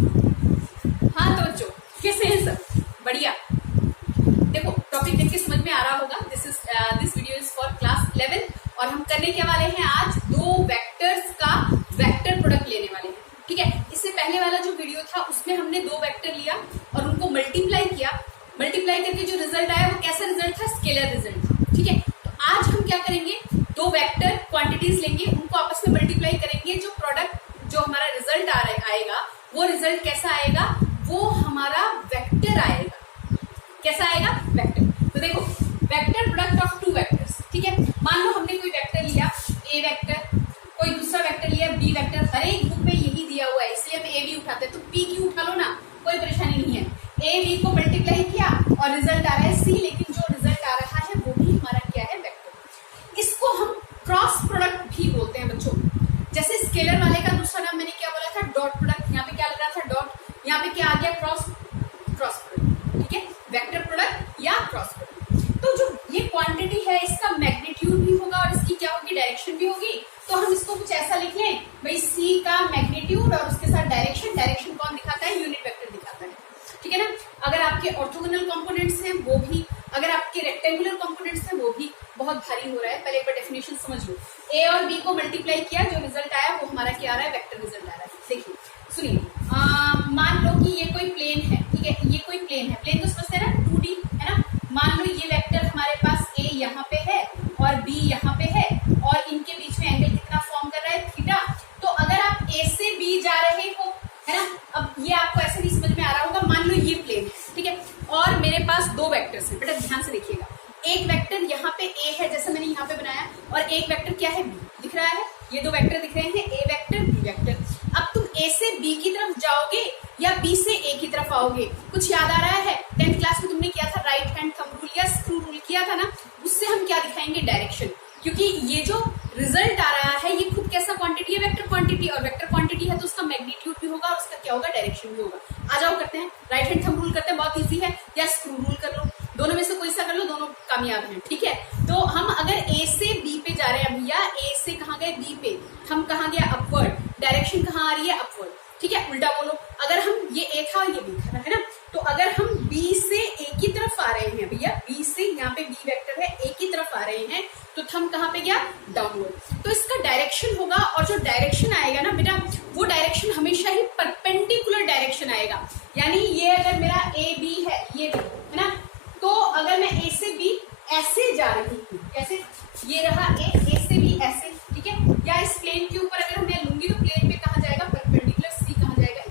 हाँ तो बच्चों कैसे हैं सब? बढ़िया। देखो टॉपिक देख के समझ में आ रहा होगा। This video is for class 11 और हम करने के वाले हैं आज दो वेक्टर्स का वेक्टर प्रोडक्ट लेने वाले हैं। ठीक है, इससे पहले वाला जो वीडियो था उसमें हमने दो वेक्टर लिया और उनको मल्टीप्लाई किया। मल्टीप्लाई करके जो रिजल्ट आया वो कैसा रिजल्ट था? स्केलर रिजल्ट था। ठीक है, तो आज हम क्या करेंगे, दो वेक्टर क्वांटिटीज लेंगे, उनको आपस में मल्टीप्लाई करेंगे। जो प्रोडक्ट जो हमारा रिजल्ट आएगा वो रिजल्ट कैसा आएगा? वो हमारा वेक्टर आएगा। कैसा आएगा? वेक्टर। तो देखो vector product of two vectors. ठीक है, मान लो हमने कोई वेक्टर लिया ए वेक्टर, कोई दूसरा वेक्टर लिया बी वेक्टर। हर एक बुक में यही दिया हुआ है इसलिए हम ए बी उठाते हैं, तो पी क्यू उठा लो ना, कोई परेशानी नहीं है। ए बी को मल्टीप्लाई किया और रिजल्ट आ रहा है सी, लेकिन जो रिजल्ट आ रहा है वो भी हमारा क्या है? वेक्टर। इसको हम क्रॉस प्रोडक्ट भी बोलते हैं बच्चों। जैसे स्केलर वाले का दूसरा नाम मैंने क्या बोला था? Dot product. यहाँ पे क्या लग रहा था? डॉट। यहाँ पे क्या आ गया? Cross product. ठीक है, वेक्टर प्रोडक्ट या क्रॉस प्रोडक्ट। तो जो ये क्वांटिटी है इसका मैग्नीट्यूड भी होगा और इसकी क्या होगी? डायरेक्शन भी होगी। तो हम इसको कुछ ऐसा लिख लें भाई, सी का मैग्नीट्यूड और उसके साथ डायरेक्शन। डायरेक्शन कौन दिखाता है? यूनिट वेक्टर दिखाता है। ठीक है ना। अगर आपके ऑर्थोगोनल कंपोनेंट्स हैं वो भी, अगर आपके रेक्टेंगुलर कंपोनेंट्स हैं वो भी। बहुत भारी हो रहा है, पहले एक बार डेफिनेशन समझ लो। ए और बी को मल्टीप्लाई किया, जो रिजल्ट आया वो हमारा क्या आ रहा है? वेक्टर रिजल्ट आ रहा है। देखिए सुनिए, मान लो कि ये कोई प्लेन है। ठीक है, ये कोई प्लेन है। प्लेन तो समझते हैं ना, 2D है ना। मान लो ये वेक्टर हमारे पास ए यहाँ पे है और बी यहाँ पे है और इनके बीच में एंगल कितना फॉर्म कर रहा है? थीटा। तो अगर आप ए से बी जा रहे हो, है ना, अब ये आपको ऐसे नहीं समझ में आ रहा होगा। मान लो ये प्लेन है, ठीक है, और मेरे पास दो वेक्टर्स हैं। बेटा ध्यान से देखिएगा, एक वेक्टर यहाँ पे ए है जैसे मैंने यहाँ पे बनाया, और एक वेक्टर क्या है? बी। दिख रहा है? ये दो वेक्टर दिख रहे हैं, ए वेक्टर बी वेक्टर। अब तुम ए से बी की तरफ जाओगे या बी से ए की तरफ आओगे? कुछ याद आ रहा है? 10th क्लास में तुमने किया था राइट हैंड थंब रूल या स्क्रू रूल किया था ना, उससे हम क्या दिखाएंगे? डायरेक्शन। क्योंकि ये जो रिजल्ट आ रहा है ये खुद कैसा क्वांटिटी है? Vector quantity. और वेक्टर क्वांटिटी है तो उसका मैग्नीट्यूड भी होगा और उसका क्या होगा? डायरेक्शन भी होगा। आ जाओ करते हैं, राइट हैंड थंब रूल करते हैं, बहुत इजी है, या स्क्रू रूल कर लो, दोनों में से कोई सा कर लो, दोनों कामयाब हैं। ठीक है, तो हम अगर ए से बी पे जा रहे हैं भैया, ए से कहाँ गए? बी पे। हम कहाँ गया? अपवर्ड। डायरेक्शन कहाँ आ रही है? अपवर्ड। ठीक है, उल्टा बोलो। अगर हम ये ए था और ये बी था, है ना, तो अगर हम बी से ए की तरफ आ रहे हैं भैया, बी से यहाँ पे बी वेक्टर है, ए की तरफ आ रहे हैं, तो थंब कहाँ पे गया? डाउनवर्ड। तो इसका डायरेक्शन होगा, और जो डायरेक्शन आएगा ना बेटा, वो डायरेक्शन हमेशा ही परपेंडिकुलर डायरेक्शन आएगा। यानी ये अगर मेरा ए बी है, ये बी है ना, तो अगर मैं ए से बी ऐसे जा रही हूँ, कैसे? ये रहा ए से बी ऐसे। ठीक है, या इस प्लेन के ऊपर अगर मैं लूंगी तो प्लेन पे कहाँ जाएगा? परपेंडिकुलर। सी कहाँ जाएगा?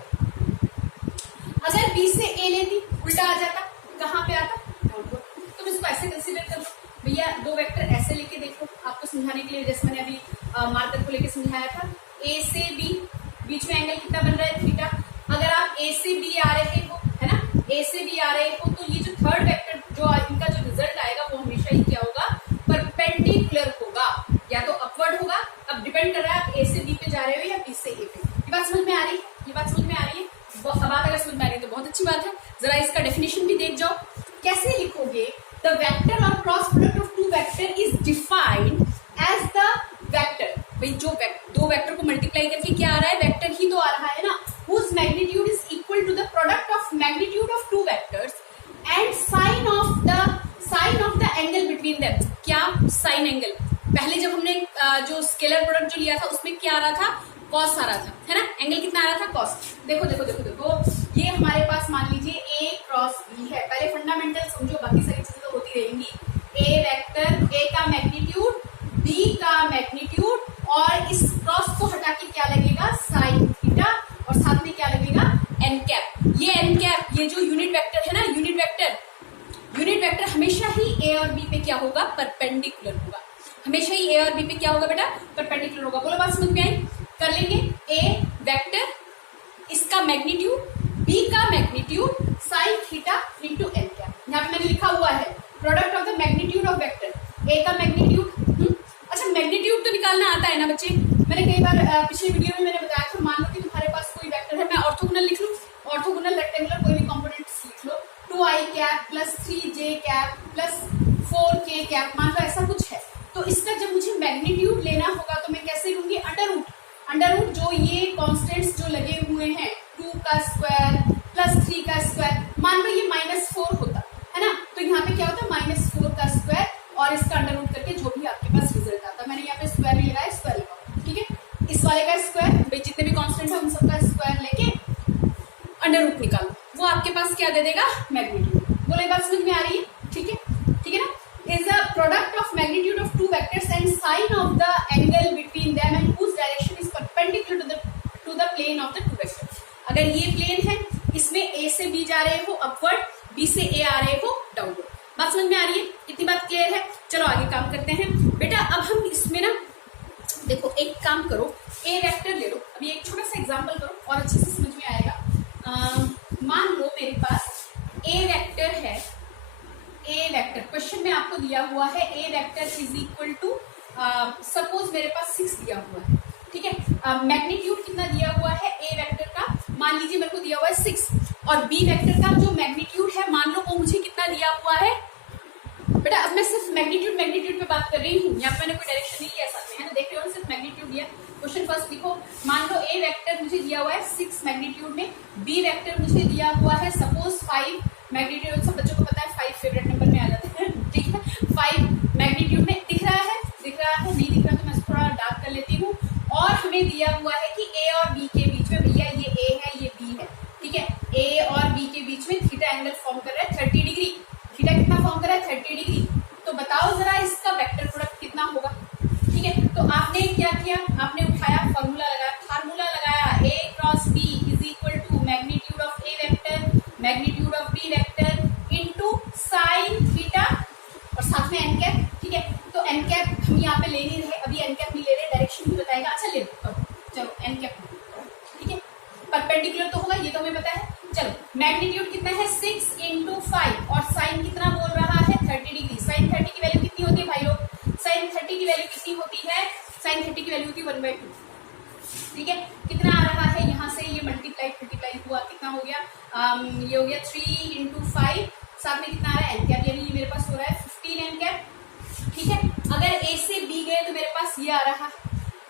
अगर बी से ए लेती उल्टा आ जाता, कहाँ पे आता? डाउनवर्ड। तुम इसको ऐसे कंसीडर कर लो भैया, दो वेक्टर ऐसे लेके देखो आपको समझाने के लिए, जैसे मैंने अभी मार्कर को लेके समझाया था। ए से बी, बीच में एंगल कितना बन रहा है? थीटा। अगर आप ए से बी आ रहे हो, है ना, ए से बी आ रहे हो, तो ये जो थर्ड वेक्टर जो इनका जो रिजल्ट आएगा वो हमेशा ही क्या होगा? परपेंडिकुलर होगा, या तो अपवर्ड होगा। अब डिपेंड कर रहा है आप ए से बी पे जा रहे हो या बी से ए पे। ये बात समझ में आ रही है? ये बात समझ में आ रही है? अब बात अगर समझ में आ रही है तो बहुत अच्छी बात है। जरा इसका डेफिनेशन भी देख जाओ, कैसे लिखोगे? द वेक्टर और cross product of two vector is defined as the vector. भाई जो दो वेक्टर को मल्टीप्लाई करके क्या आ रहा है? वेक्टर ही तो आ रहा है ना। whose magnitude is equal to the product of magnitude of two vectors and sine of the angle between them। क्या? Sign angle. पहले जब हमने जो स्केलर प्रोडक्ट जो लिया था उसमें क्या आ रहा था? कॉस आ रहा था, है ना। एंगल कितना आ रहा था? कॉस। देखो देखो देखो देखो, ये हमारे पास मान लीजिए ए क्रॉस बी है। पहले फंडामेंटल समझो, बाकी सारी चीजें तो होती रहेंगी। ए वेक्टर, ए का मैग्नीट्यूड, बी का मैग्नीट्यूड, और इस क्रॉस को हटा के क्या लगेगा? साइन थीटा, और साथ में क्या लगेगा? N cap. ये एन कैप, ये जो यूनिट वेक्टर है ना, यूनिट वेक्टर हमेशा ही ए और बी पे क्या होगा? परपेंडिकुलर होगा। हमेशा ही ए और बी पे क्या होगा बेटा? परपेंडिकुलर होगा। बोलो बात समझ में आई? कर लेंगे। ए वेक्टर, इसका मैग्नीट्यूड, बी का magnitude, sine theta into n cap. यहाँ पे मैंने लिखा हुआ है product of the magnitude of vector. A का मैग्नीट्यूड, अच्छा मैग्नीट्यूड तो निकालना आता है ना बच्चे? मैंने कई बार पिछले वीडियो में मैंने बताया था। मान लो कि तुम्हारे पास कोई वेक्टर है, मैं ऑर्थोगोनल लिख लूँ, ऑर्थोगोनल रेक्टेंगुलर कोई भी कंपोनेंट्स लिख लो, 2i cap plus 3j cap plus 4k cap, मान लो ऐसा कुछ है। तो इसका जब मुझे मैग्नीट्यूड लेना होगा तो मैं कैसे लूंगी? Under root. जो ये कॉन्स्टेंट्स जो लगे हुए हैं, 2 का स्क्वायर प्लस 3 का स्क्वायर, मान लो ये -4 होता है ना, तो यहाँ पे क्या होता है -4 का स्क्वायर और इसका अंडर रूट करके जो भी आपके पास रिजल्ट आता। मैंने यहाँ पे स्क्वायर नहीं लगाया, स्क्वायर लगाओ, ठीक है। इस वाले का स्क्वायर, भाई जितने भी कांस्टेंट है उन सबका स्क्वायर लेके अंडर रूट निकालो, वो आपके पास क्या दे देगा, मैग्नीट्यूड। बोले बात समझ में आ रही है, ठीक है, ठीक है ना। Is the product of magnitude of two vectors and sine of the angle between them and whose direction is perpendicular to the plane of the two vectors. अगर ये प्लेन है, इसमें ए से बी जा रहे हो अपवर्ड, बी से ए आ रहे हो डाउनवर्ड। बात समझ में आ रही है, इतनी बात क्लियर है। चलो आगे काम करते हैं बेटा। अब हम इसमें ना देखो, एक काम करो, ए वेक्टर ले लो, अभी एक छोटा सा एग्जांपल करो और अच्छे से समझ में आएगा। मान लो मेरे पास ए वेक्टर है, ए वेक्टर क्वेश्चन में आपको दिया हुआ है a vector is equal to, suppose मेरे पास 6 दिया हुआ है, ठीक है। मैग्नीट्यूड कितना दिया हुआ है ए वेक्टर का, मान लीजिए मेरे को दिया हुआ है 6, और बी वेक्टर का जो मैग्नीट्यूड है मान लो वो मुझे कितना दिया हुआ है बेटा। अब मैं सिर्फ मैग्नीट्यूड पे बात कर रही हूँ, यहाँ पे मैंने कोई डायरेक्शन नहीं लिया साथ में, है ना, देख रहे हो, सिर्फ मैग्नीट्यूड दिया। क्वेश्चन फर्स्ट लिखो, मान लो ए वेक्टर मुझे दिया हुआ है 6 मैग्नीट्यूड में, बी वेक्टर मुझे दिया हुआ है सपोज 5 मैग्नीट्यूड। सब बच्चों को पता है 5 फेवरेट नंबर में आ जाते हैं, ठीक है। 5 मैग्नीट्यूड में दिख रहा है, नहीं दिख रहा तो मैं थोड़ा डार्क कर लेती हूँ। और हमें दिया हुआ है कि ए और बी के बीच में, भैया ये ए है ये बी है, ठीक है, ए और बी के बीच में थीटा एंगल फॉर्म कर रहा है 30 डिग्री। थीटा कितना फॉर्म कर रहा है, 30 डिग्री। तो बताओ जरा इसका वेक्टर प्रोडक्ट कितना होगा, ठीक है। तो आपने क्या किया, आपने उठाया फार्मूला लगाया, a cross b is equal to magnitude of a vector magnitude of b vector into sine theta और साथ में एन कैप, ठीक है। तो एन कैप हम यहाँ पे ले नहीं रहे, अभी एन कैप नहीं ले रहे, डायरेक्शन भी बताएगा। अच्छा ले लो, चलो एन कैप, ठीक है, परपेंडिकुलर तो होगा, ये तो हमें पता है। चलो मैग्नीट्यूड कितना है 6 × 5 और साइन कितना बोल रहा है 30 डिग्री। साइन 30 की वैल्यू कितनी होती है भाई लोग, साइन 30 की वैल्यू कितनी होती है, साइन 30 की वैल्यू होती है 1/2, ठीक है। कितना आ रहा है, यहाँ से ये मल्टीप्लाई हुआ, कितना हो गया, ये हो गया 3 × 5, साथ में कितना आ रहा है एन कैप, यानी ये मेरे पास हो रहा है 15 एन कैप, ठीक है। अगर ए से बी गए तो मेरे पास ये आ रहा है।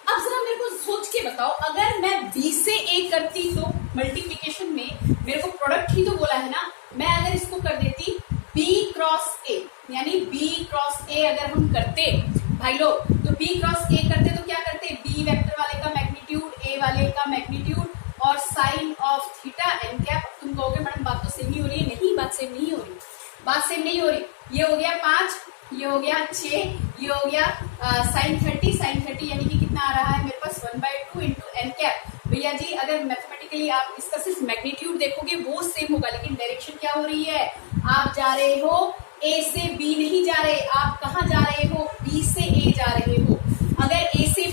अब जरा मेरे को सोच के बताओ, अगर मैं बी से ए करती तो मल्टीप्लिकेशन में मेरे को प्रोडक्ट ही तो बोला है ना, मैं अगर इसको कर देती बी क्रॉस ए, यानी बी क्रॉस ए अगर हम करते भाई लोग, तो बी क्रॉस ए करते तो क्या करते, बी वेक्टर वाले का मैग्नीट्यूड, ए वाले का मैग्नीट्यूड और sine of theta n cap. तुम कहोगे मैडम बात तो सेम ही हो रही है, नहीं बात सेम नहीं हो रही, बात सेम नहीं हो रही। ये हो गया 5, ये हो गया 6, ये हो गया साइन 30 यानी कि कितना आ रहा है मेरे पास 1/2 × एन कैप। भैया जी अगर मैथमेटिकली आप इसका सिर्फ मैग्नीट्यूड देखोगे वो सेम होगा, लेकिन डायरेक्शन क्या हो रही है, आप जा रहे हो ए से बी नहीं जा रहे, आप कहाँ जा रहे हो, बी से ए जा रहे हो। अगर ए से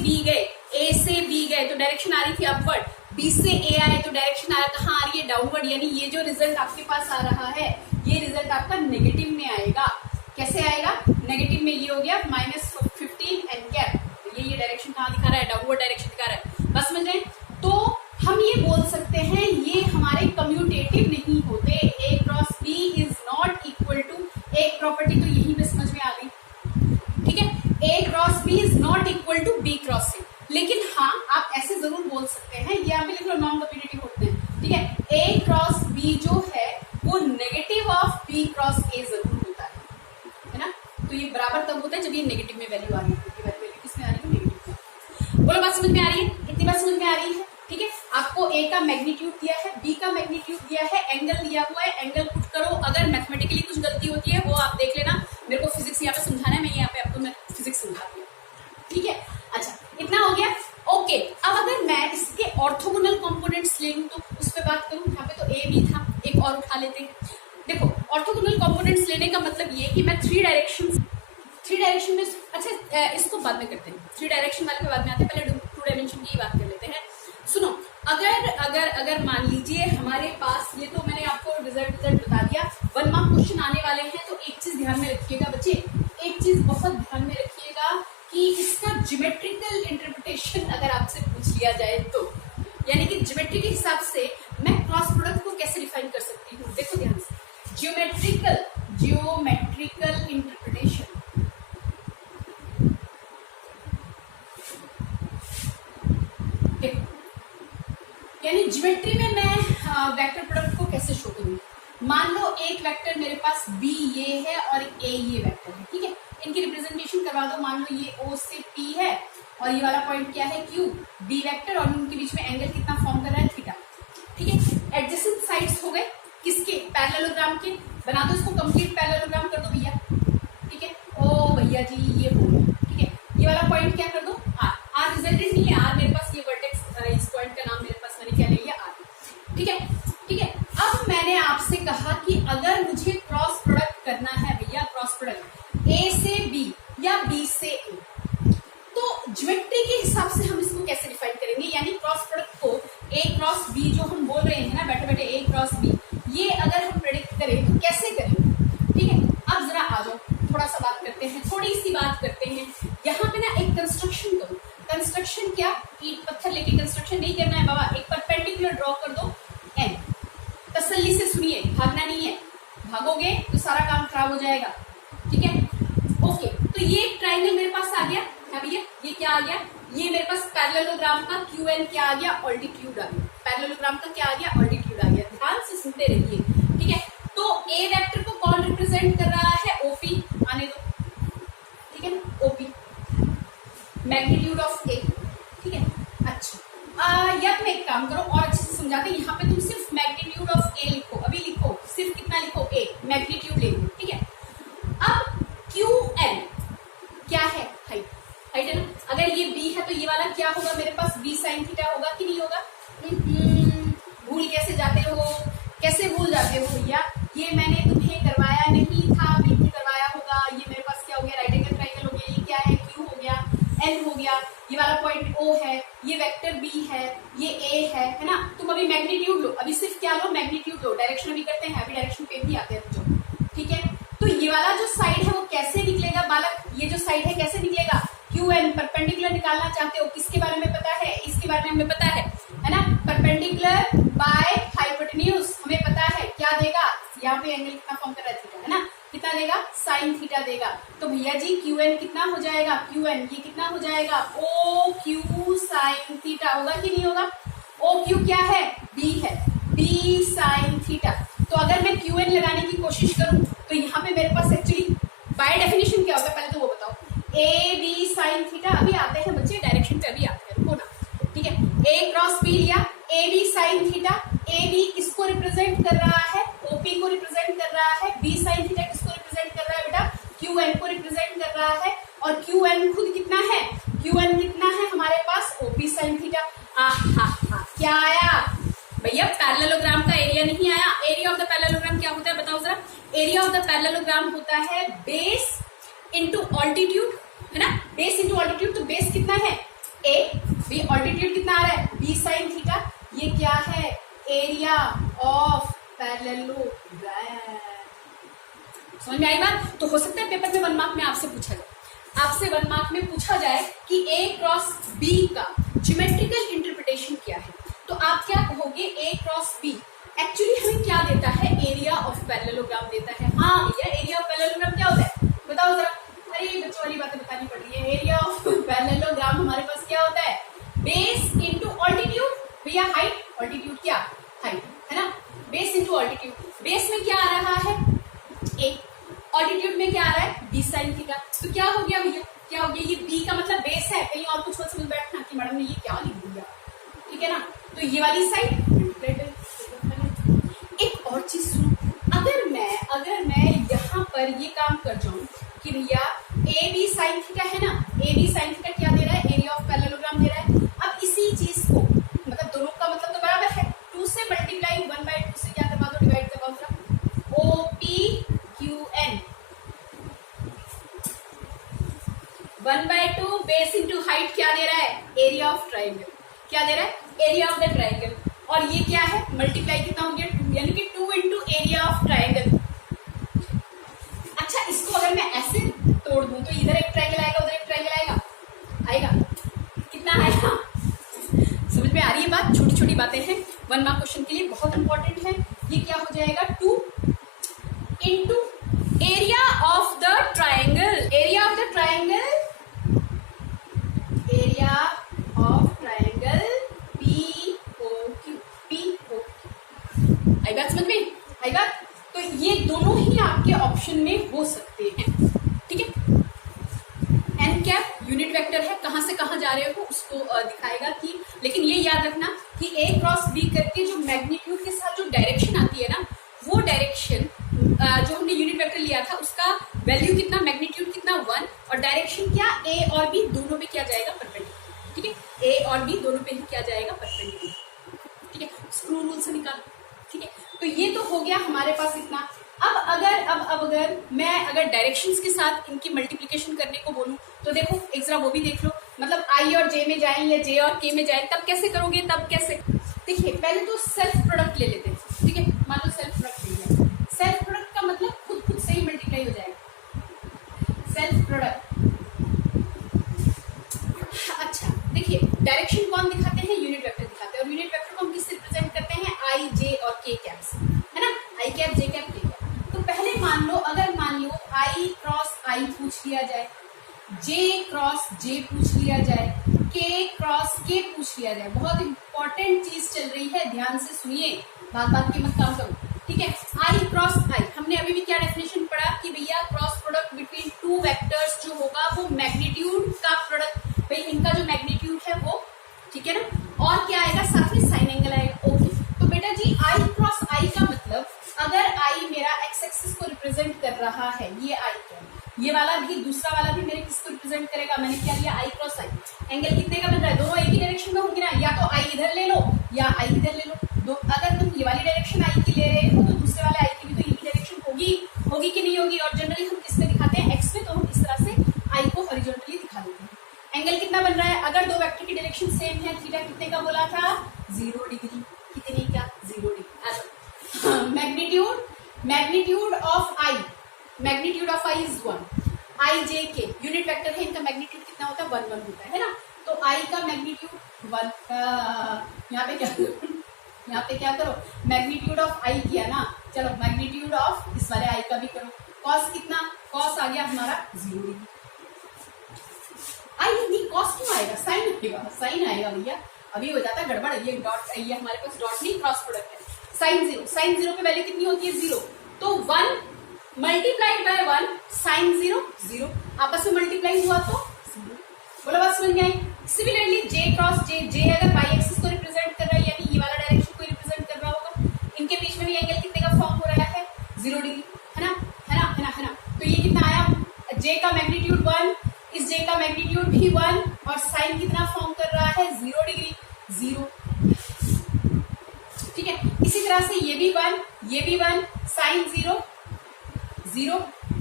बी गए तो डायरेक्शन आ रही थी अपवर्ड, बी से ए आए तो डायरेक्शन कहाँ आ रही है, डाउनवर्ड। यानी ये जो रिजल्ट आपके पास आ रहा है ये रिजल्ट आपका नेगेटिव में आएगा। कैसे आएगा, नेगेटिव में। ये हो गया -15 एन कैप, ये डायरेक्शन कहाँ दिखा रहा है, डाउनवर्ड डायरेक्शन दिखा रहा है। बस समझ रहे हैं, तो हम ये बोल सकते हैं ये हमारे कम्यूटेटिव नहीं होते। A cross b is not equal to, एक प्रॉपर्टी तो यही पे समझ में आ गई, ठीक है, a cross b is not equal to b cross c. लेकिन हाँ आप ऐसे जरूर बोल सकते हैं, ये आप लिख लो नॉन कम्यूटेटिव होते हैं, ठीक है। ए क्रॉस बी जो है वो negative of B cross A जरूर होता है ना। तो ये बराबर तब होता है जब ये नेगेटिव में वैल्यू आ रही है, वैल्यू किसमें आ रही है, नेगेटिव में। बोलो बात समझ में आ रही है, इतनी बात समझ में आ रही है, ठीक है। आपको ए का मैग्नीट्यूड दिया है, बी का मैग्नीट्यूड दिया है, एंगल दिया हुआ है, एंगल पुट करो। अगर मैथमेटिकली कुछ गलती होती है वो आप देख लेना, मेरे को फिजिक्स यहाँ पे समझाना है, मैं यहाँ पे आपको मैं फिजिक्स समझाती हूँ, ठीक है। अच्छा इतना हो गया, ओके। अब अगर मैं इसके ऑर्थोगोनल कंपोनेंट्स ले लूं तो उस पर बात करूं, यहाँ पे तो ए बी था, एक और उठा लेते हैं। देखो ऑर्थोगोनल कंपोनेंट्स लेने का मतलब ये कि मैं थ्री डायरेक्शन में, अच्छा इसको बाद में करते हैं, 3 डायरेक्शन वाले पे बाद में आते हैं, पहले 2 डायमेंशन की बात कर लेते हैं। सुनो, अगर मान लीजिए हमारे पास, ये तो मैंने आपको रिजल्ट बता दिया, 1 मार्क क्वेश्चन आने वाले हैं, तो एक चीज ध्यान में रखिएगा बच्चे, एक चीज बहुत ध्यान में रखिएगा कि इसका ज्योमेट्रिकल इंटरप्रिटेशन अगर आपसे पूछ लिया जाए तो, यानी कि ज्योमेट्री के हिसाब से मैं क्रॉस प्रोडक्ट को कैसे डिफाइन कर सकती हूँ। देखो ध्यान से, ज्योमेट्रिकल इंटरप्रिटेशन, यानी ज्योमेट्री में मैं मान लो एक वेक्टर मेरे पास बी ये है और ए ये वेक्टर है, ठीक है। इनकी रिप्रेजेंटेशन करवा दो। मान लो ये ओ से पी है और ये वाला पॉइंट क्या है, क्यू, बी वेक्टर, और उनके बीच में एंगल कितना फॉर्म कर रहा है, थीटा, ठीक है। एडजेसेंट साइड्स हो गए किसके, पैरेललोग्राम के। बना दो इसको कंप्लीट पैरेललोग्राम कर दो भैया, ठीक है। ओ भैया जी ये बोलो, ठीक है। ये वाला पॉइंट क्या कर दो, आर। आर रिजल्टेंट नहीं है, आर मेरे पास ये वर्टेक्स, इस पॉइंट का नाम मेरे पास मैंने क्या ले लिया, आर, ठीक है, ठीक है। अब मैंने आपसे कहा कि अगर मुझे क्रॉस प्रोडक्ट करना है भैया, क्रॉस प्रोडक्ट ए से बी या बी से ए, तो ज्योमेट्री के हिसाब से हम इसको कैसे डिफाइन करेंगे, यानी क्रॉस प्रोडक्ट को ए क्रॉस बी जो हम बोल रहे हैं ना बैठे बैठे, ए क्रॉस बी, ये अगर हम प्रेडिक्ट करें तो कैसे करेंगे, ठीक है। अब जरा आ जाओ, थोड़ा सा बात करते हैं, थोड़ी सी बात करते हैं। यहाँ पे ना एक कंस्ट्रक्शन करो। कंस्ट्रक्शन क्या, ईंट पत्थर लेके कंस्ट्रक्शन नहीं करना है बाबा, एक परपेंडिकुलर ड्रॉ कर दो एन। तसल्ली से सुनिए, भागना नहीं है, भागोगे तो सारा काम खराब हो जाएगा, ठीक है। ओके, तो ये एक ट्राइंगल मेरे पास आ गया है भैया, ये क्या आ गया, ये मेरे पास पैरेललोग्राम का क्यू एन क्या आ गया, ऑल्टीट्यूड आ गया। पैरेललोग्राम का क्या आ गया, ऑल्टीट्यूड आ गया। ध्यान से सुनते रहिए, ठीक है। तो ए वेक्टर को कौन रिप्रेजेंट कर रहा है, ओपी, आने दो, ठीक है ना, ओपी, मैग्नीट्यूड ऑफ ए, ठीक है। अच्छा, या तुम एक काम करो और अच्छे से समझाते हैं, यहाँ पे तुम सिर्फ मैग्नीट्यूड ऑफ ए लिखो, अभी लिखो, सिर्फ कितना लिखो, ए, मैग्नीट्यूड ले लो, ठीक है। अब क्यू एन क्या है, हाइट, हाइट है ना। अगर ये बी है तो ये वाला क्या होगा मेरे पास, बी साइन थीटा होगा कि नहीं होगा। भूल कैसे जाते हो, कैसे भूल जाते हो भैया, ये मैंने तुम्हें करवाया नहीं था, बिल्कुल करवाया होगा। ये मेरे पास क्या हो गया, राइट एंगल ट्रायंगल हो गया, ये क्या है, क्यू हो गया, एन हो गया, ये वाला पॉइंट ओ है, ये वेक्टर बी है, ये ए है ना। तुम अभी मैग्नीट्यूड लो, अभी सिर्फ क्या लो, मैग्नीट्यूड लो। डायरेक्शन अभी करते हैं, अभी डायरेक्शन पे भी आते हैं जो, ठीक है। तो ये वाला जो साइड है वो कैसे निकलेगा बालक, ये जो साइड है कैसे निकलेगा, क्यू एन परपेंडिकुलर निकालना चाहते हो, किसके बारे में पता है, इसके बारे में हमें पता है ना। परपेंडिकुलर बाय हाइपोटेन्यूज हमें पता है क्या देगा, यहाँ पे एंगल कितना फॉर्म कर रहा है, थीटा, है ना, कितना देगा, साइन थीटा देगा। तो भैया जी क्यू एन कितना हो जाएगा, क्यू एन ये कितना हो जाएगा, ओ क्यू साइन थीटा होगा कि नहीं होगा। ओ क्यू क्या है, बी है, बी साइन थीटा। तो अगर मैं क्यू एन लगाने की कोशिश करूं तो यहाँ पे मेरे पास एक्चुअली बाय डेफिनेशन क्या होगा, पहले तो वो बताओ। ए बी साइन थीटा, अभी आते हैं बच्चे डायरेक्शन पे, अभी आते हैं, रुको ना, ठीक है। ए क्रॉस बी लिया, A B sine theta, A B किसको रिप्रेजेंट कर रहा है, ओपी को रिप्रेजेंट कर रहा है, बी साइन थीटा किसको रिप्रेजेंट कर रहा है बेटा, क्यू एन को रिप्रेजेंट कर रहा है। और क्यू एन खुद कितना है, क्यू एन कितना है हमारे पास, ओपी साइन थीटा। क्या आया भैया, पैरेललोग्राम का एरिया नहीं आया। एरिया ऑफ द पैरेललोग्राम क्या होता है बताओ जरा, एरिया ऑफ द पैरेललोग्राम होता है बेस इंटू ऑल्टीट्यूड, है ना, बेस इंटू ऑल्टीट्यूड। तो बेस कितना है, ए, बी, ऑल्टीट्यूड कितना आ रहा है, बी साइन थीटा। ये क्या है, एरिया ऑफ पैरेललोग्राम। समझ में आई बात। तो हो सकता है पेपर में 1 मार्क में आपसे पूछा जाए, आपसे 1 मार्क में पूछा जाए कि ए क्रॉस बी का ज्योमेट्रिकल इंटरप्रिटेशन क्या है, तो आप क्या कहोगे, ए क्रॉस बी एक्चुअली हमें क्या देता है, एरिया ऑफ पैरेललोग्राम देता है। हाँ भैया, एरिया ऑफ पैरेललोग्राम क्या होता है बताओ जरा, अरे बच्चों वाली बातें बतानी पड़ रही है। एरिया ऑफ पैरेललोग्राम हमारे पास क्या होता है, बेस इंटू ऑल्टीट्यूड, भैया हाइट, ऑल्टीट्यूड क्या, हाइट, है ना, बेस इंटू ऑल्टीट्यूड। बेस में क्या आ रहा है, ए, ऑल्टीट्यूड में क्या आ रहा है, बी साइन थीटा। तो क्या हो गया भैया, क्या हो गया, ये बी का मतलब बेस है, कहीं और कुछ मत समझ बैठना कि मैडम ने ये क्या लिख दिया, ठीक है ना। तो ये वाली साइड, एक और चीज सुनो, अगर मैं यहाँ पर ये काम कर जाऊं कि भैया ए बी साइन थीटा है ना, ए बी साइन थीटा क्या दे रहा है, एरिया ऑफ पैरेललोग्राम दे रहा है। अब इसी चीज को मतलब दोनों का मतलब तो बराबर है, 2 से मल्टीप्लाई 1/2 से क्या करवा दो, डिवाइड करवा दो, O P Q N 1/2 base into height क्या दे रहा है, एरिया ऑफ ट्राइंगल, क्या दे रहा है, एरिया ऑफ द ट्राइंगल। और ये क्या है, मल्टीप्लाई कितना हो गया, 2, यानी कि 2 इंटू एरिया ऑफ ट्राइंगल। अच्छा, इसको अगर मैं ऐसे तोड़ दूं तो इधर एक ट्राइंगल आएगा, उधर एक ट्राइंगल आएगा, आएगा कितना आएगा, समझ में आ रही है बात। छोटी छोटी बातें हैं, 1 मार्क क्वेश्चन के लिए बहुत इंपॉर्टेंट है। ये क्या हो जाएगा, 2 into area of the triangle, area of the triangle, area of triangle p o q, p o. आई बात समझ में, आई बात। ये दोनों ही आपके ऑप्शन में हो सकते हैं, ठीक है। एन कैप यूनिट वेक्टर है, कहां से कहां जा रहे हो उसको दिखाएगा कि, लेकिन ये याद रखना कि ए क्रॉस बी करके जो मैग्नीट्यूड के साथ जो डायरेक्शन आती है ना, वो डायरेक्शन जो हमने यूनिट वेक्टर लिया था उसका वैल्यू कितना, मैग्नीट्यूड कितना 1, और डायरेक्शन क्या, ए और बी दोनों पे क्या जाएगा, परपेंडिकुलर, ठीक है। ए और बी दोनों पे ही क्या जाएगा, परपेंडिकुलर, ठीक है। स्क्रू रूल से निकालो, ठीक है। तो ये तो हो गया हमारे पास इतना। अब अगर मैं डायरेक्शंस के साथ इनकी मल्टीप्लिकेशन करने को बोलूं तो देखो एक जरा वो भी देख लो, मतलब आई और जे में जाए या जे और के में जाए, तब कैसे करोगे, तब कैसे, देखिए पहले तो सेल्फ प्रोडक्ट ले लेते हैं, ठीक है। मान लो सेल्फ प्रोडक्ट ले लिया, सेल्फ प्रोडक्ट का मतलब खुद से ही मल्टीप्लाई हो जाएगा, सेल्फ प्रोडक्ट। अच्छा देखिए, डायरेक्शन कौन दिखाते हैं, यूनिट वेक्टर दिखाते हैं, और यूनिट वेक्टर को हम किससे रिप्रेजेंट करते हैं, आई जे और के कैप से, है ना, आई कैप जे कैप के कैप। तो पहले मान लो आई क्रॉस आई पूछ लिया जाए, जे क्रॉस जे पूछ लिया जाए, के क्रॉस के पूछ लिया जाए, बहुत इंपॉर्टेंट चीज चल रही है, ध्यान से सुनिए, बात के मत काम करो, ठीक है। आई क्रॉस आई, हमने अभी भी क्या डेफिनेशन पढ़ा कि भैया cross product between two vectors जो होगा वो मैग्नीट्यूड का प्रोडक्ट, भाई इनका जो मैग्नीट्यूड है वो, ठीक है ना, और क्या आएगा साथ में साइन एंगल आएगा, ओके। तो बेटा जी आई क्रॉस आई का मतलब, अगर आई मेरा एक्स एक्सिस को रिप्रेजेंट कर रहा है, ये आई क्या, ये वाला भी दूसरा वाला भी मेरे किसको रिप्रेजेंट करेगा, मैंने क्या लिया, आई क्रॉस आई, एंगल कितने का बन रहा है, दोनों एक ही डायरेक्शन में होंगे ना, या तो आई इधर ले लो या आई इधर ले लो, दो अगर तुम ये वाली डायरेक्शन आई की ले रहे हो तो दूसरे वाले आई की भी तो ये डायरेक्शन होगी कि नहीं होगी, और जनरली हम किसमें दिखाते हैं, एक्स में, तो हम इस तरह से आई को हॉरिजॉन्टली दिखा देते हैं। एंगल कितना बन रहा है, अगर दो वेक्टर की डायरेक्शन सेम है, थीटा कितने का बोला था, 0 डिग्री, कितने का, 0 degree. Magnitude of I is 1, आई जे के यूनिट वेक्टर है, इनका मैग्नीट्यूड कितना होता है, 1 1 होता है ना, तो आई का मैग्नीट्यूड 1, यहाँ पे क्या करो, मैग्नीट्यूड ऑफ आई किया ना, चलो मैग्नीट्यूड ऑफ इस वाले आई का भी करो, कॉस कितना, कॉस आ गया हमारा 0 डिग्री, आई नहीं कॉस क्यों आएगा, साइन आएगा भैया, अभी हो जाता है गड़बड़, ये डॉट, ये हमारे पास डॉट नहीं क्रॉस प्रोडक्ट है, साइन जीरो पे वैल्यू कितनी होती है, 0, तो 1 मल्टीप्लाइड बाय 1 साइन 0 0, आपस में मल्टीप्लाई हुआ तो 0, बोलो बात समझ में आई। सिमिलरली जे क्रॉस जे अगर वाई एक्सिस को रिप्रेजेंट कर रहा है, यानी ये वाला डायरेक्शन को रिप्रेजेंट कर रहा होगा, इनके बीच में भी एंगल कितने का फॉर्म हो रहा है, 0 डिग्री, है ना, तो ये कितना आया, जे का मैग्नीट्यूड 1, इस जे का मैग्नीट्यूड भी 1, और साइन कितना फॉर्म कर रहा है, 0 डिग्री 0, ठीक है। इसी तरह से ये भी 1, साइन 0 0,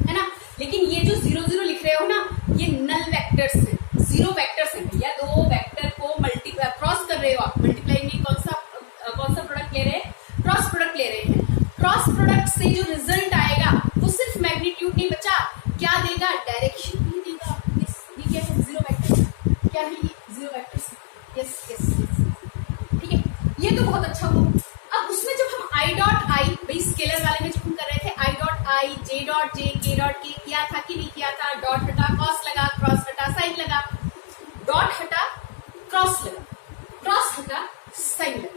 है ना, लेकिन ये जो 0 0 लिख रहे हो ना, ये नल वेक्टर्स है, 0 वेक्टर्स है भैया, दो वेक्टर को क्रॉस कर रहे हो आप, मल्टीप्लाई नहीं, कौन सा प्रोडक्ट ले रहे हैं, क्रॉस प्रोडक्ट ले रहे हैं, क्रॉस प्रोडक्ट से जो रिजल्ट आएगा वो सिर्फ मैग्नीट्यूड नहीं बचा, क्या देगा, डायरेक्शन भी देगा, ये क्या है, 0 वेक्टर, क्या है ये 0 वेक्टर्स, यस, ठीक है, ये तो बहुत अच्छा हुआ। अब उसमें जब हम आई डॉट आई, भाई स्केलर वाले में जब हम कर रहे थे, I dot I, J dot J, के डॉट के, किया था कि नहीं किया था, डॉट हटा कॉस लगा, क्रॉस हटा साइन लगा, डॉट हटा क्रॉस लगा, क्रॉस हटा साइन लगा,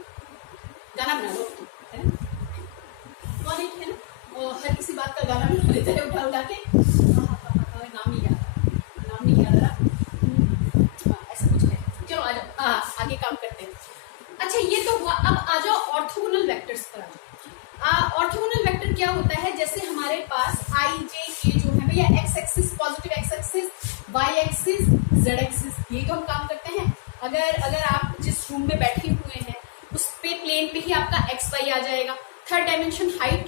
गाना बना लो, है ना, कौन एक है ना, वो हर किसी बात का गाना बना लेता है उठा के, नाम नहीं याद रहा, ऐसा कुछ है, चलो आ जाओ, आगे काम करते हैं। अच्छा ये तो हुआ, अब आ जाओ ऑर्थोगोनल वेक्टर्स पर आ जाओ। ऑर्थोगोनल वेक्टर क्या होता है, जैसे हमारे पास आई जे के जो है भैया, x axis positive x axis, y axis, z axis, ये तो हम काम करते हैं। अगर आप जिस रूम में बैठे हुए हैं उस पे प्लेन पे ही आपका एक्स वाई आ जाएगा, थर्ड डायमेंशन हाइट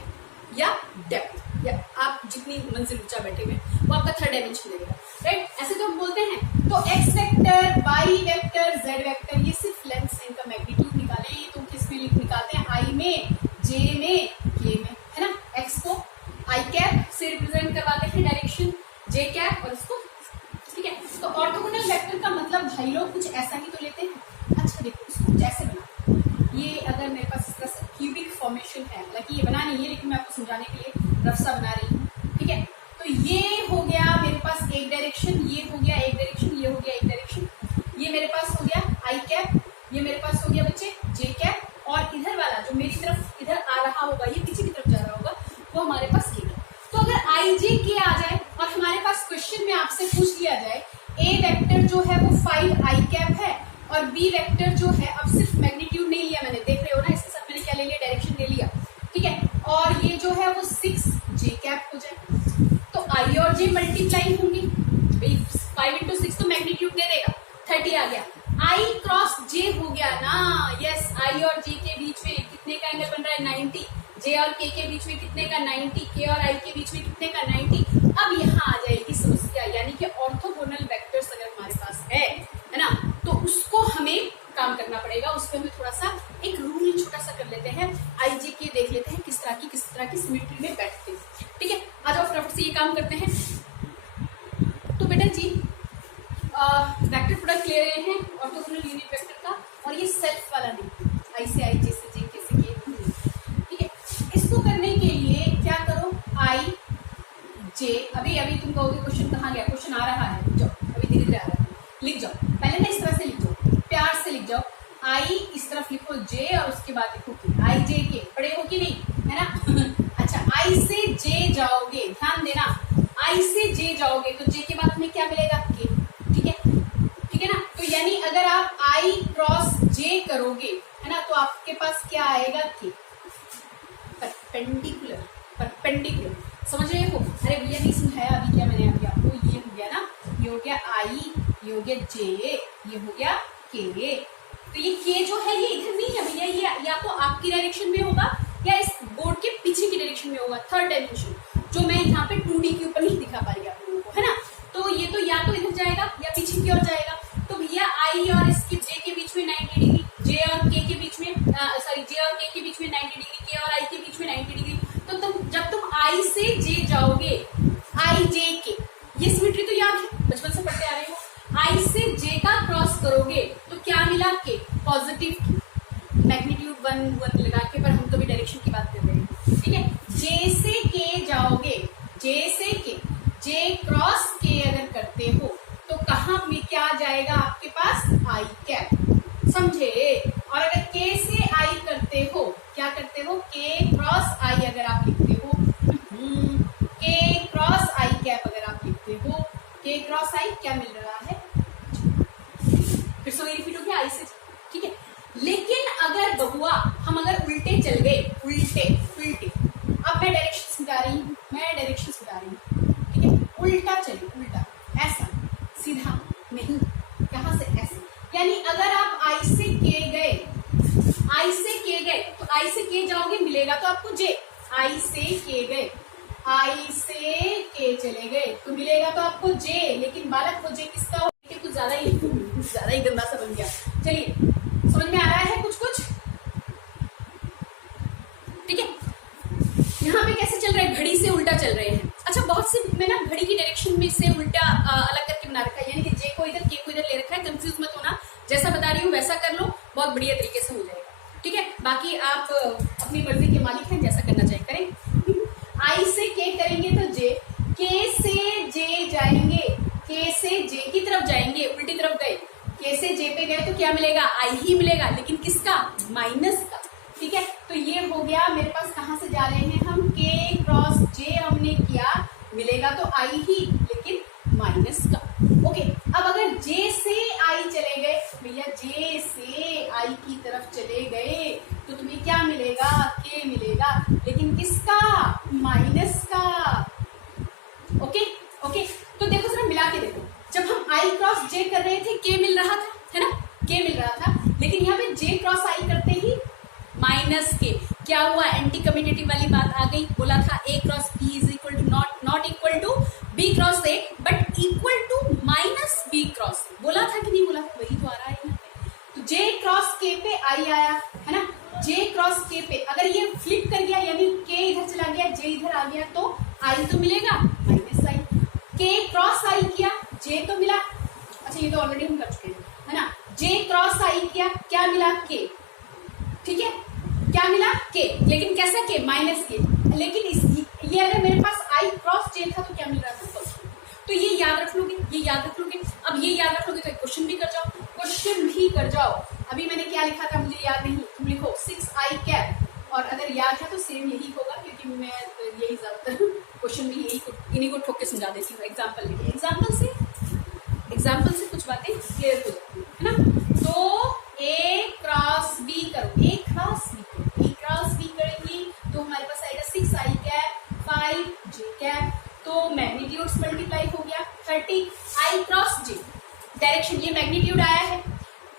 या डेप्थ, या आप जितनी मंजिल ऊंचा बैठे हुए वो आपका थर्ड डायमेंशन देगा, राइट, ऐसे तो हम बोलते हैं। तो x vector, y vector, z vector, ये सिर्फ लेंथ से इनका मैग्नीट्यूड निकाले, ये तो किस में निकालते हैं, आई में, जे में, के में, है ना, एक्स को आई कैप से रिप्रेजेंट करवाते हैं डायरेक्शन, जे कैप और इसको, ठीक है। तो ऑर्थोगोनल वेक्टर का मतलब भाई लोग कुछ ऐसा ही तो लेते हैं। अच्छा देखो इसको कुछ ऐसे बना, ये अगर मेरे पास इस तरह से क्यूबिक फॉर्मेशन है, हालांकि ये बना नहीं है लेकिन मैं आपको समझाने के लिए रफ सा बना रही हूँ, ठीक है। तो ये हो गया मेरे पास एक डायरेक्शन, ये हो गया एक डायरेक्शन, ये हो गया एक डायरेक्शन, ये मेरे पास हो गया आई कैप, ये मेरे पास हो गया बच्चे जे कैप, और इधर वाला जो मेरी तरफ इधर आ रहा होगा, ये पीछे की तरफ जा रहा होगा, वो हमारे जो है वो 5 आई कैप है और बी वेक्टर जो है, अब सिर्फ मैग्नीट्यूड नहीं लिया मैंने, देख रहे हो ना, इसके साथ मैंने क्या ले लिया, डायरेक्शन ले लिया, ठीक है, और ये जो है वो 6 जे कैप हो जाए। तो आई और जे मल्टीप्लाई होंगे, 5 × 6 तो मैग्नीट्यूड दे देगा, 30 आ गया। आई क्रॉस जे हो गया ना, यस, आई और जे के बीच में कितने का एंगल बन रहा है, 90, जे और के बीच में कितने का, 90, के और आई के बीच में कितने का, 90। अब यहाँ आ जाएगी समस्या, यानी कि ऑर्थोगोनल वेक्टर्स अगर हमारे पास है ना, तो उसको हमें काम करना पड़ेगा, उस पर हमें थोड़ा सा एक रूल छोटा सा कर लेते हैं, आई जे के देख लेते हैं किस तरह की सिमेट्री में बैठते हैं, ठीक है। आ जाओ फटाफट से ये काम करते हैं। तो बेटा जी वेक्टर प्रोडक्ट ले रहे हैं ऑर्थोगोनल यूनिट वेक्टर का, और ये सेल्फ वाला नहीं, आई से आई, जे से जे, के से के, ठीक है। इसको करने के लिए क्या करो, आई जे, अभी तुम कहोगे क्वेश्चन कहाँ गया, क्वेश्चन आ रहा है, जाओ अभी धीरे धीरे आ रहा है, लिख जाओ, पहले ना इस तरह से लिख जाओ, प्यार से लिख जाओ, आई इस तरफ लिखो जे और उसके बाद लिखो के, आई जे के, पढ़े हो कि नहीं, है ना अच्छा, आई से जे जाओगे, ध्यान देना, आई से जे जाओगे तो जे के बाद हमें क्या मिलेगा, के, ठीक है ना। तो यानी अगर आप आई क्रॉस जे करोगे, है ना, तो आपके पास क्या आएगा, के, परपेंडिकुलर, समझ रहे हो। अरे भैया नहीं समझाया अभी क्या मैंने अभी आपको, ये हो गया ना, ये हो गया आई, ये हो गया जे, ये हो गया के। तो ये के जो है ये इधर नहीं है भैया, ये या तो आपकी डायरेक्शन में होगा या इस बोर्ड के पीछे की डायरेक्शन में होगा, थर्ड डायमेंशन, जो मैं यहाँ पे 2D के ऊपर नहीं दिखा पा रही आप लोगों को, है ना। तो ये तो या तो इधर जाएगा या पीछे की ओर जाएगा। तो भैया आई और इसके जे के बीच में 90 डिग्री, जे और के बीच में जे और के बीच में 90 डिग्री, के और आई के बीच में 90 डिग्री। तो जब तुम आई से जे जाओगे, आई जे के, ये सिमेट्री तो याद है, बचपन से पढ़ते आ रहे हो, आई से जे का क्रॉस करोगे तो क्या मिला, के, पॉजिटिव, मैग्नीट्यूड 1 लगा के, पर हम तो भी डायरेक्शन की बात कर रहे हैं, ठीक है। जे से के जाओगे, जे से के, जे क्रॉस के अगर करते हो तो कहाँ में क्या जाएगा आपके पास, आई कैप, समझे। और अगर के से आई करते हो, क्या करते हो, के क्रॉस आई अगर आप लिखते हो, के क्रॉस आई कैप अगर आप लिखते हो, के क्रॉस आई क्या मिल रहा है, फिर से वही रिपीट हो गया, आई से, ठीक है। लेकिन अगर बहुआ हम अगर उल्टे चल गए, उल्टे, अब मैं डायरेक्शन बता रही हूँ, ठीक है, उल्टा चले, उल्टा, ऐसा सीधा नहीं, कहां से, ऐसे, यानी अगर आप आई से के गए तो आई से के जाओगे, मिलेगा तो आपको जे, आई से के गए, आई से के चले गए तो मिलेगा तो आपको जे, लेकिन बालक वो जे किसका हो, कुछ ज्यादा ही गंदा सा बन गया। चलिए समझ में आ रहा है कुछ, ठीक है। यहाँ पे कैसे चल रहा है, घड़ी से उल्टा चल रहे हैं। अच्छा, बहुत से मैं ना घड़ी की डायरेक्शन में से उल्टा अलग करके बना रखा है, यानी कि जे को इधर, के को इधर ले रखा है, कंफ्यूज मत होना, जैसा बता रही हूँ वैसा कर लो, बहुत बढ़िया तरीके से हो जाएगा, ठीक है। बाकी आप अपनी मर्जी के मालिक हैं, जैसा करना चाहिए करें। आई से के करेंगे तो जे, के से जे जाएंगे, के से जे की तरफ जाएंगे, उल्टी तरफ गए, के से जे पे गए तो क्या मिलेगा, आई ही मिलेगा, लेकिन किसका, माइनस का, ठीक है। तो ये हो गया मेरे पास, कहां से जा रहे हैं हम, के क्रॉस जे हमने किया, मिलेगा तो आई ही, लेकिन माइनस का, ओके। अब अगर जे से आई चले गए, भैया जे से आई की तरफ चले गए तो तुम्हें क्या मिलेगा, के मिलेगा, लेकिन किसका, माइनस का, ओके। तो देखो जरा मिला के देखो, जब हम आई क्रॉस जे कर रहे थे के मिल रहा था, है ना, के मिल रहा था, लेकिन यहाँ पे जे क्रॉस आई करते ही माइनस के, क्या हुआ, एंटी कम्यूटेटिव वाली बात आ गई, बोला था a cross b is equal to not equal to b cross a, but equal to minus b cross, बोला था कि नहीं बोला था, वही तो आ रहा है यहाँ पे। तो जे क्रॉस के पे आई आया, है ना, जे क्रॉस के पे अगर ये फ्लिप कर गया, यानी के इधर चला गया, जे इधर आ गया, तो आई तो मिलेगा, माइनस आई, के क्रॉस आई किया, जे तो मिला, अच्छा ये तो ऑलरेडी हम कर चुके हैं, है ना, जे क्रॉस आई किया, क्या मिला, के, ठीक है, क्या मिला, के, लेकिन कैसा के, माइनस के, लेकिन ये अगर मेरे पास आई क्रॉस जे था तो क्या मिल रहा था, तो ये याद रख लोगे, अब ये याद रख लोगे तो क्वेश्चन भी कर जाओ, अभी मैंने क्या लिखा था मुझे याद नहीं, तुम लिखो 6 आई कैप, और अगर याद है तो सेम यही होगा, क्योंकि मैं यही ज्यादातर क्वेश्चन भी इन्हीं को ठोक के समझा देती हूँ। एग्जाम्पल से एग्जाम्पल से कुछ बातें क्लियर हो जाती है ना। तो ए क्रॉस बी करो, ए क्रॉस बी करो, ए क्रॉस बी करेंगे तो हमारे पास आएगा 6 आई कैप 5 जे कैप, तो मैग्नीट्यूड्स मल्टीप्लाई हो गया 30 आई क्रॉस जे, डायरेक्शन ये मैग्नीट्यूड आया है,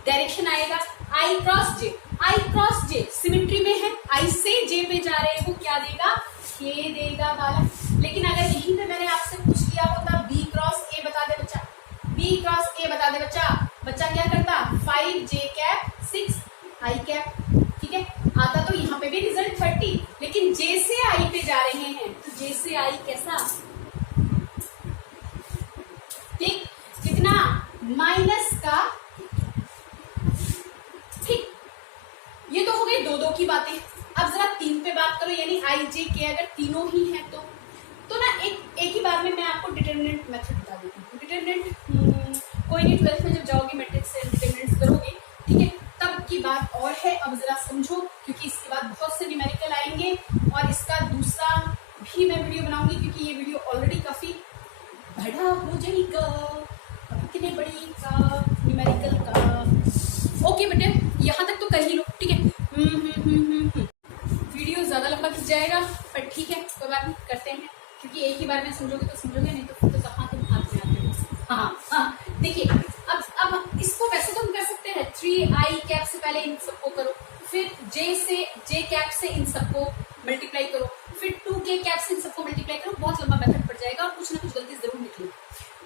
डायरेक्शन आएगा आई क्रॉस जे, आई क्रॉस जे सिमेट्री में है, आई से जे पे जा रहे हैं वो क्या देगा, के देगा बालक। लेकिन अगर यहीं पे मैंने आपसे पूछ लिया होता बी क्रॉस ए बता दे बच्चा, बी क्रॉस ए बता दे बच्चा, बच्चा क्या करता 5 जे कैप 6 आई कैप, ठीक है, आता तो यहाँ पे भी रिजल्ट 30, लेकिन जे से आई पे जा रहे हैं तो जे से आई कैसा, ठीक, कितना माइनस का, ठीक, ये तो हो गई दो की बातें। अब जरा 3 पे बात करो, यानी आई जे के अगर तीनों ही हैं तो ना एक ही बार में मैं आपको डिटरमिनेंट मेथड बता देती हूँ। डिटरमिनेंट कोई नहीं, 12th में जब जाओगे मैट्रिक्स से डिटरमिनेंट्स करोगे, ठीक है, तब की बात और है। अब जरा समझो, क्योंकि इसके बाद बहुत से न्यूमेरिकल आएंगे और इसका दूसरा भी मैं वीडियो बनाऊंगी, क्योंकि ये वीडियो ऑलरेडी काफी बड़ा हो जाएगा, कितने बड़ी का न्यूमेरिकल का। ओके बेटे, यहाँ तक तो कर ही लो, ठीक है। वीडियो ज्यादा लंबा खिंच जाएगा, पर ठीक है, कोई बात नहीं, करते हैं, क्योंकि एक ही बार में समझोगे तो समझोगे, नहीं तो कहाँ तुम हाथ में आते हो। हाँ, देखिए, अब इसको वैसे तो हम कर सकते हैं 3 आई कैप से पहले इन सबको करो, फिर जे कैप से इन सबको मल्टीप्लाई करो, फिर 2 के कैप से इन सबको मल्टीप्लाई करो, बहुत लंबा मेथड पड़ जाएगा और कुछ ना कुछ गलती जरूर निकले।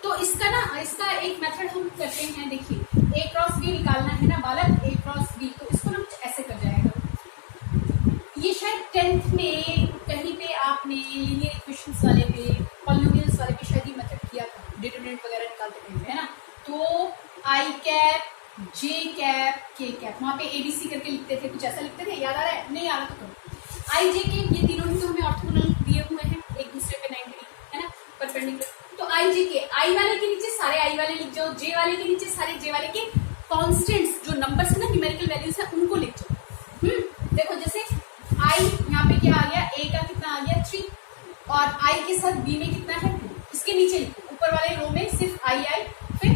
तो इसका एक मेथड हम करते हैं, देखिए ए क्रॉस बी निकालना है ना बालक, ए क्रॉस बी, तो इसको ना कुछ ऐसे कर जाएगा। ये शायद 10th में कहीं पे आपने लीनियर इक्वेशंस वाले पे, पॉलिनोमियल्स वाले पे शायद ये मेथड किया था, डिटरमिनेंट वगैरह निकालते टाइम पे, है ना। तो आई कैप जे कैप के कैप, वहां पे एबीसी करके लिखते थे, कुछ ऐसा लिखते थे, याद आ रहा है, नहीं आ रहा तो करो। आई जे के ये तीनों ही तो हमें ऑर्थोगोनल दिए हुए हैं, एक दूसरे पे 90 डिग्री, है ना, परपेंडिकुलर। तो आई जे के, आई वाले के नीचे सारे आई वाले लिख जाओ, जे वाले के नीचे सारे जे वाले के कॉन्स्टेंट्स जो नंबर्स है ना, न्यूमेरिकल वैल्यूज है, उनको लिख जाओ। देखो जैसे आई यहाँ पे क्या आ गया, ए का कितना आ गया 3, और आई के साथ बी में कितना है 2, इसके नीचे लिखो, ऊपर वाले रो में सिर्फ आई, फिर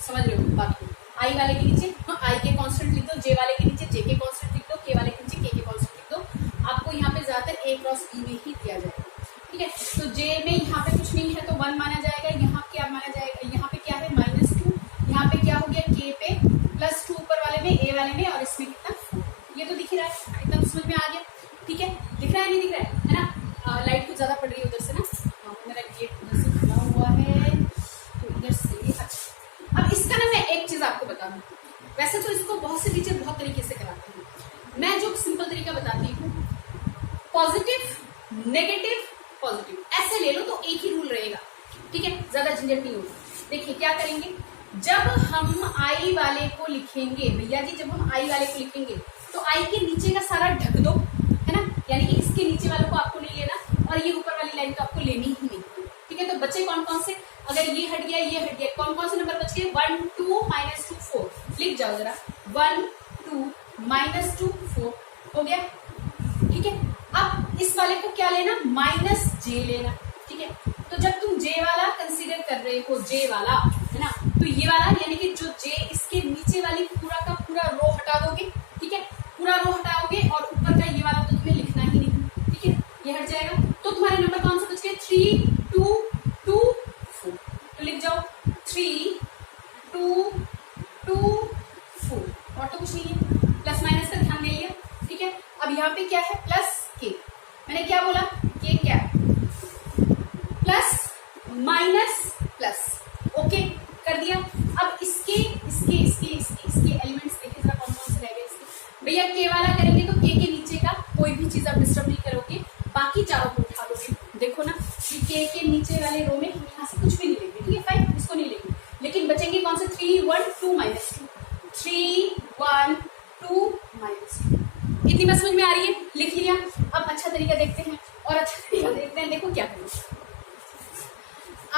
समझ रहे हो बात को, आई वाले के नीचे आई के कांस्टेंट लिख दो, जे वाले के नीचे जे के कांस्टेंट लिख दो, के वाले के नीचे के कांस्टेंट लिख दो। आपको यहाँ पे ज्यादातर ए क्रॉस बी में ही दिया जाएगा, ठीक है। तो जे में यहाँ पे कुछ नहीं है तो 1 माना जाएगा, यहाँ क्या माना जाएगा, यहाँ पे क्या है -2, यहाँ पे क्या हो गया के पे +2 ऊपर वाले में, ए वाले में, और इसमें कितना 4, ये तो दिख रहा है, एकदम समझ में आ गया, ठीक है। दिख रहा है नहीं दिख रहा है ना, लाइट कुछ ज्यादा पड़ रही है उधर से ना, मेरा गेट उधर से खुला हुआ है तो इधर से। अच्छा, अब इसका ना मैं एक चीज आपको बता दूं, वैसे तो इसको बहुत से टीचर बहुत तरीके से कराते हैं, मैं जो सिंपल तरीका बताती हूँ, पॉजिटिव नेगेटिव पॉजिटिव ऐसे ले लो तो एक ही रूल रहेगा, ठीक है, ज्यादा झंझट नहीं होगी। देखिए क्या करेंगे, जब हम आई वाले को लिखेंगे भैया जी, जब हम आई वाले को लिखेंगे तो आई के नीचे का सारा ढक दो, है ना, यानी कि इसके नीचे वालों को आपको नहीं लेना और ये ऊपर वाली लाइन तो आपको लेनी ही नहीं, ठीक है। तो बच्चे कौन कौन से, अगर ये हट गया ये हट गया, कौन कौन से नंबर बच गए, 1 2 -2 4, लिख जाओ जरा, 1 2 -2 4 हो गया, ठीक है। अब इस वाले को क्या लेना, -j लेना, ठीक है। तो जब तुम जे वाला कंसीडर कर रहे हो, जे वाला, है ना, तो ये वाला यानी कि जो जे इसके नीचे वाली पूरा का पूरा रो हटा दोगे, ठीक है, पूरा रो हटाओगे और ऊपर का ये वाला तो तुम्हें लिखना ही नहीं, ठीक है, ये हट जाएगा। तो तुम्हारे नंबर कौन से बच गए, 3 2 2 4, तो लिख जाओ 3 2 2 4, और तो कुछ नहीं है, प्लस माइनस का ध्यान दे लिया, ठीक है। अब यहाँ पे क्या है, प्लस के, मैंने क्या बोला, के क्या प्लस माइनस प्लस, ओके कर दिया। अब इसके एलिमेंट्स देखिए जरा कौन कौन से रह गए इसके, भैया के वाला करेंगे तो के नीचे का कोई भी चीज आप डिस्टर्ब नहीं करोगे, बाकी चारों को उठा लोगे। देखो ना कि के नीचे वाले रो में हम यहाँ से कुछ भी नहीं लेंगे, ठीक है, फाइन, इसको नहीं लेंगे, लेकिन बचेंगे कौन से, 3 1 2 -2, 3 1 2 -2, इतनी बात समझ में आ रही है, लिख लिया। अब अच्छा तरीका देखते हैं, और अच्छा तरीका देखते हैं, देखो क्या करो,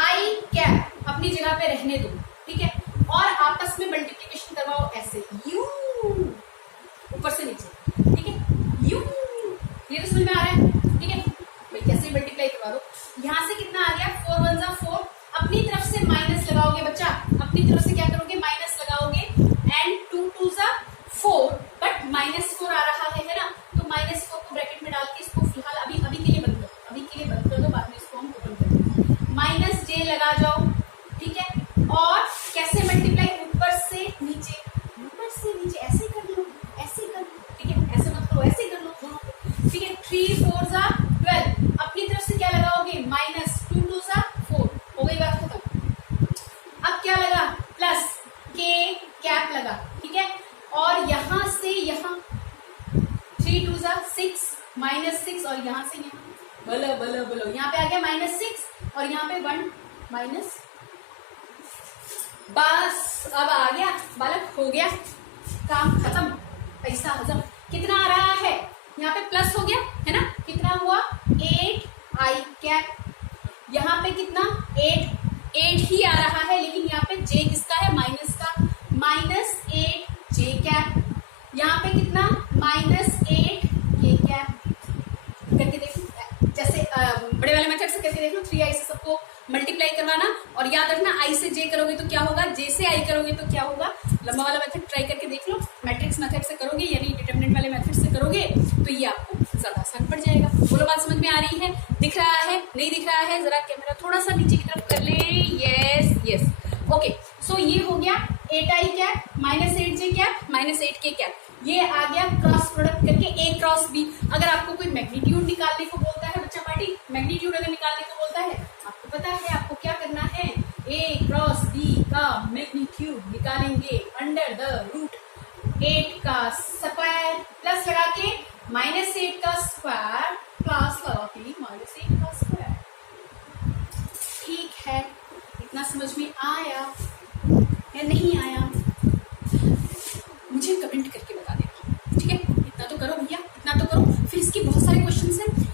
आई कैप अपनी जगह पे रहने दो, ठीक है, और आपस में मल्टीप्लिकेशन करवाओ ऐसे, यू ऊपर से नीचे, ठीक है, यू, ये तो समझ में आ रहा है, ठीक है भाई, कैसे मल्टीप्लाई करवा दो। यहाँ से कितना आ गया, 4 1 4, अब अपनी तरफ से माइनस लगाओगे बच्चा, अपनी तरफ से क्या करोगे, माइनस लगाओगे, एंड 2 2 ज़ा 4, बट -4 आ रहा है ना, तो -4 को ब्रैकेट में डाल के इसको फिलहाल अभी के लिए बंद करो, अभी के लिए बंद कर दो, बाद में इसको हम ओपन करेंगे। -j लगा जाओ, ठीक है। और कैसे मल्टीप्लाई, ऊपर से नीचे ऐसे कर लो, ऐसे कर लो, ठीक है, ऐसे मत करो, ऐसे कर लो दोनों को, ठीक है। 3 4 ज़ा 12, अपनी तरफ से क्या लगाओगे, -2 2 ज़ा 4, हो गई बात खत्म। अब क्या लगा, प्लस के कैप लगा, ठीक है। और यहां से यहां 3 2 ज़ा 6, -6, और यहां से यहां बोलो बोलो बोलो, यहाँ पे आ गया -6 और यहाँ पे 1 माइनस, बस अब आ गया बालक, हो गया काम खत्म, पैसा हजम। कितना आ रहा है, यहाँ पे प्लस हो गया है ना, कितना हुआ 8 i कैप, यहाँ पे कितना 8 ही आ रहा है, लेकिन यहाँ पे j किसका है, माइनस का, -8 j कैप, यहाँ पे कितना -8 k कैप। करके देखो, जैसे बड़े वाले मेथड से करके देख लो, 3i से सबको मल्टीप्लाई करवाना, और याद रखना i से j करोगे तो क्या होगा, j से i करोगे तो क्या होगा। लंबा वाला मेथड ट्राई करके देख लो, मैट्रिक्स मेथड से करोगे यानी डिटरमिनेंट वाले मेथड से करोगे तो ये आपको ज्यादा आसान पड़ जाएगा। बोलो बात समझ में आ रही है, दिख रहा है, नहीं दिख रहा है, जरा कैमरा थोड़ा सा नीचे की तरफ कर ले, यस यस, ओके। सो ये हो गया 8i cap -8j cap -8k cap, ये आ गया क्रॉस प्रोडक्ट करके a क्रॉस b। अगर आपको कोई मैग्नीट्यूड निकालने को बोलता है बच्चा पार्टी, मैग्नीट्यूड अगर निकालने को बोलता है, आपको पता है आपको क्या करना है, a क्रॉस b का मैग्नीट्यूड निकालेंगे अंडर द रूट 8 का स्क्वायर, प्लस लगा के -8 का स्क्वायर, प्लस लगा के -8 का स्क्वायर। ठीक है, इतना समझ में आया या नहीं आया, मुझे कमेंट करके बता देना, ठीक है। इतना तो करो भैया, इतना तो करो, फिर इसके बहुत सारे क्वेश्चंस हैं,